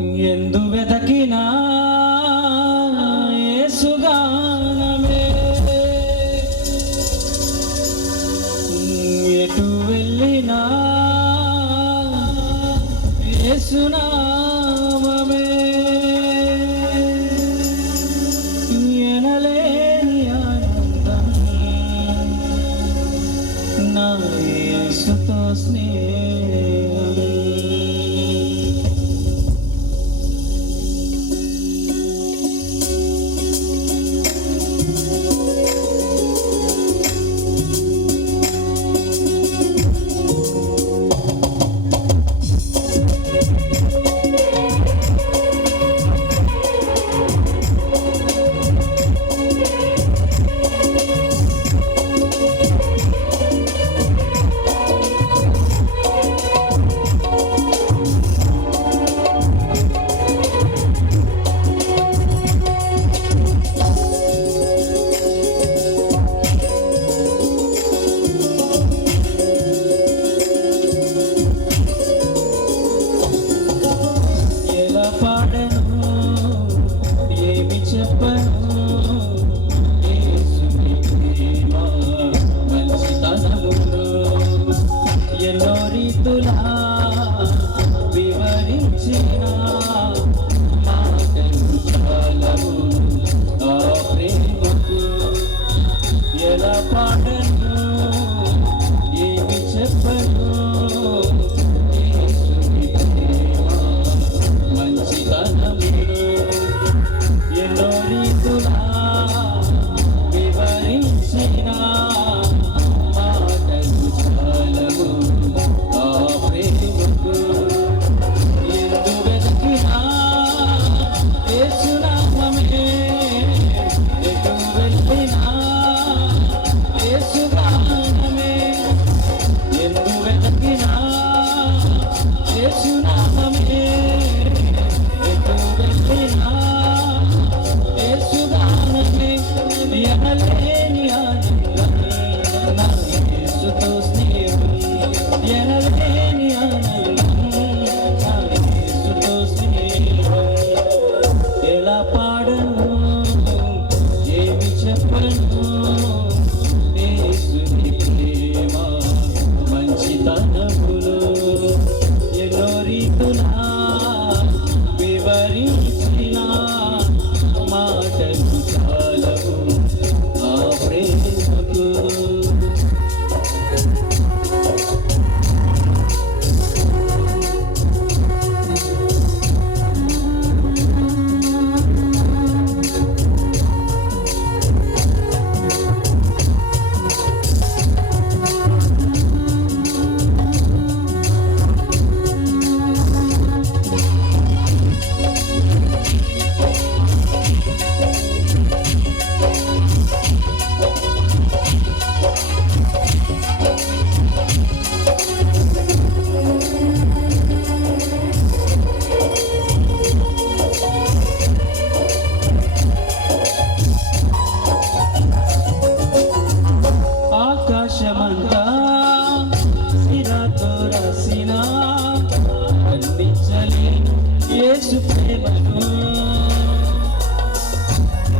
ఎందు వెతకినా యేసుగానమే, ఎటు వెళ్ళినా యేసునామమే, ఎనలేని ఆనందం నా యేసుతో స్నేహం.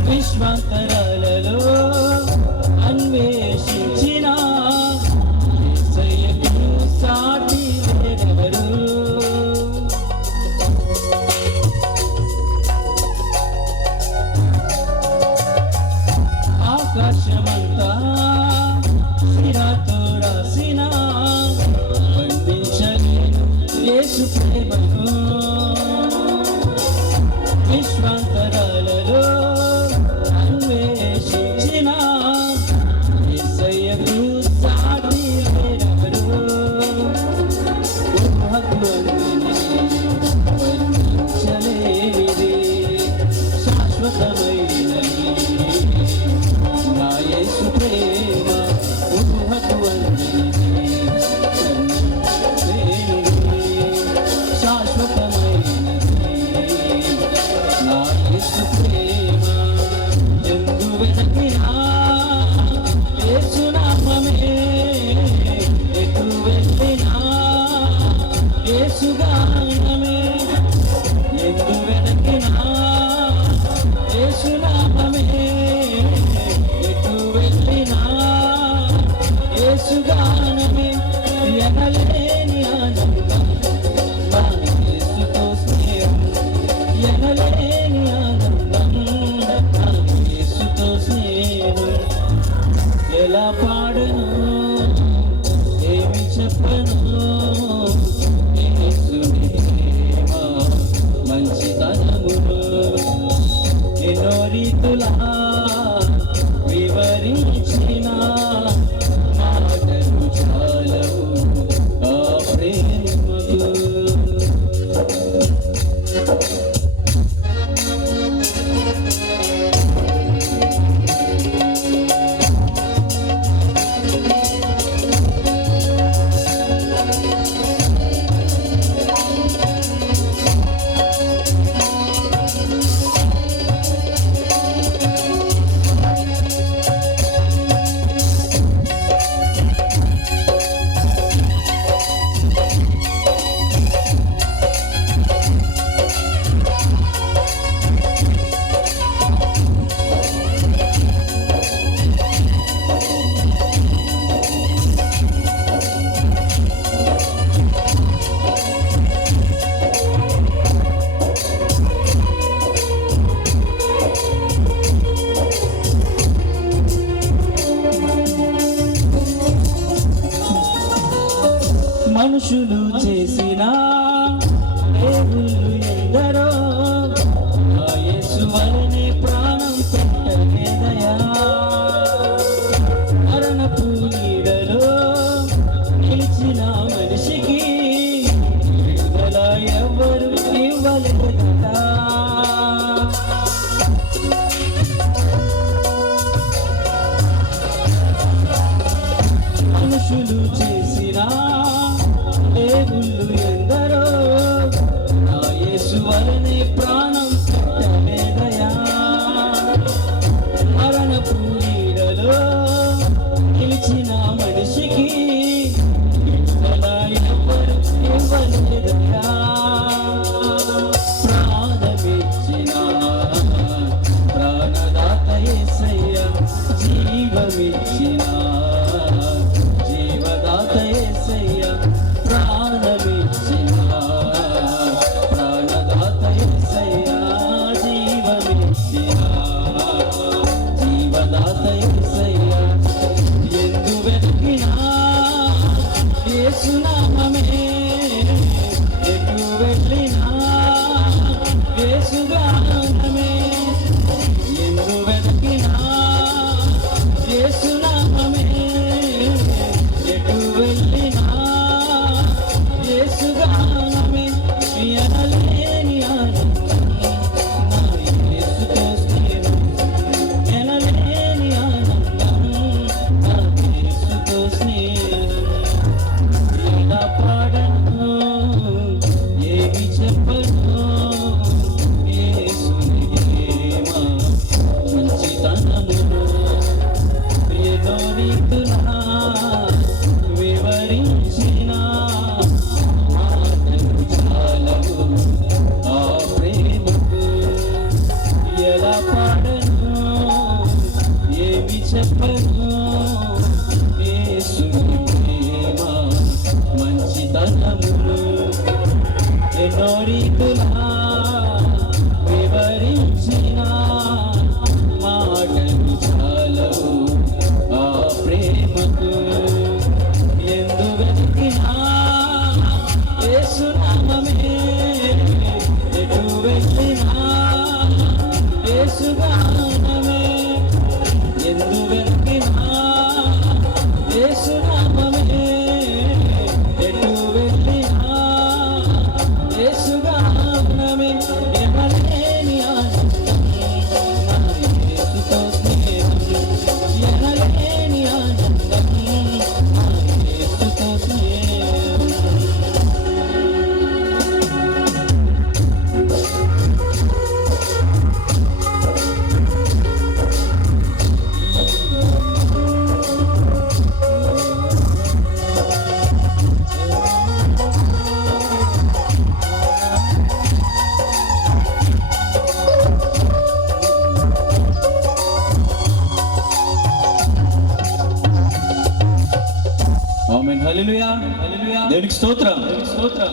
విశ్వాంతరాలలో అన్వేషించిన యేసయ్యకు సాటి వేరెవరు? ఆకాశమంతా శిరాతో రాసిన బంధించలేను యేసు ప్రేమను. విశ్వాంతరాలలో అన్వేషించిన ఎందు వెనకినా యేసునామమే, ఎటు వెళ్ళినా యేసుగానమే, ఎనలేని ఆనందం నా యేసుతో స్నేహం, ఎనలేని ఆనందం నా యేసుతో స్నేహం. ఎలా పాడను ఏమి చెప్పను యేసుని ప్రేమ మంచితనమును, ఎన్నో రీతులా వివరించిన మాటలు చాలవు ఆ ప్రేమకు. మనుషులు చేసిన దేవుళ్ళు ఎందరో, ఆ యేసు వలనే ప్రాణం పెట్టలేదయా. మరణపు నీడలో నిలిచిన మనిషికి విడుదల ఎవ్వరు ఇవ్వలేదట. మనుషులు చేసిన దేవుళ్ళు ఎందరో, నా యేసు వలనే ప్రాణం పెట్టలేదయా. మరణపు నీడలో నిలిచిన మనిషికి విడుదల ఎవ్వరు ఇవ్వలేదయా. ప్రాణమిచ్చిన ప్రాణదాత యేసయ్య, జీవమిచ్చిన జీవదాత యేసయ్య, ప్రాణమిచ్చిన ప్రాణదాత యేసయ్య, జీవమిచ్చిన జీవదాత యేసయ్య. ఎందు వెతికినా యేసునామమే, ఎటు వెళ్ళినా యేసుగానమే, ఎందు వెతికినా యేసునామమే, ఎటు వెళ్ళినా యేసుగానమే, ఎనలేని ఆనందం నా యేసుతో స్నేహం, ఎనలేని ఆనందం నా యేసుతో స్నేహం. ఎలా పాడను ఏమి చెప్పను యేసుని ప్రేమ మంచితనమును, ఎన్నో రీతులా వివరించిన మాటలు చాలవు ఆ ప్రేమకు. ఎలా పాడను ఏమి చెప్పను యేసుని ప్రేమ మంచితనమును, ఎన్నో రీతులా వివరించిన మాటలు చాలవు ఆ ప్రేమకు. ఎందు వెతికినా యేసునామమే, ఎటు వెళ్ళినా యేసుగానమే, ఎందు వెతికినా యేసునామమే, ఎటు వెళ్ళినా యేసుగానమే, ఎనలేని ఆనందం నా యేసుతో స్నేహం, ఎనలేని ఆనందం నా యేసుతో స్నేహం. ఆమేన్. హల్లెలూయా, హల్లెలూయా. దేవునికి స్తోత్రం, దేవునికి స్తోత్రం.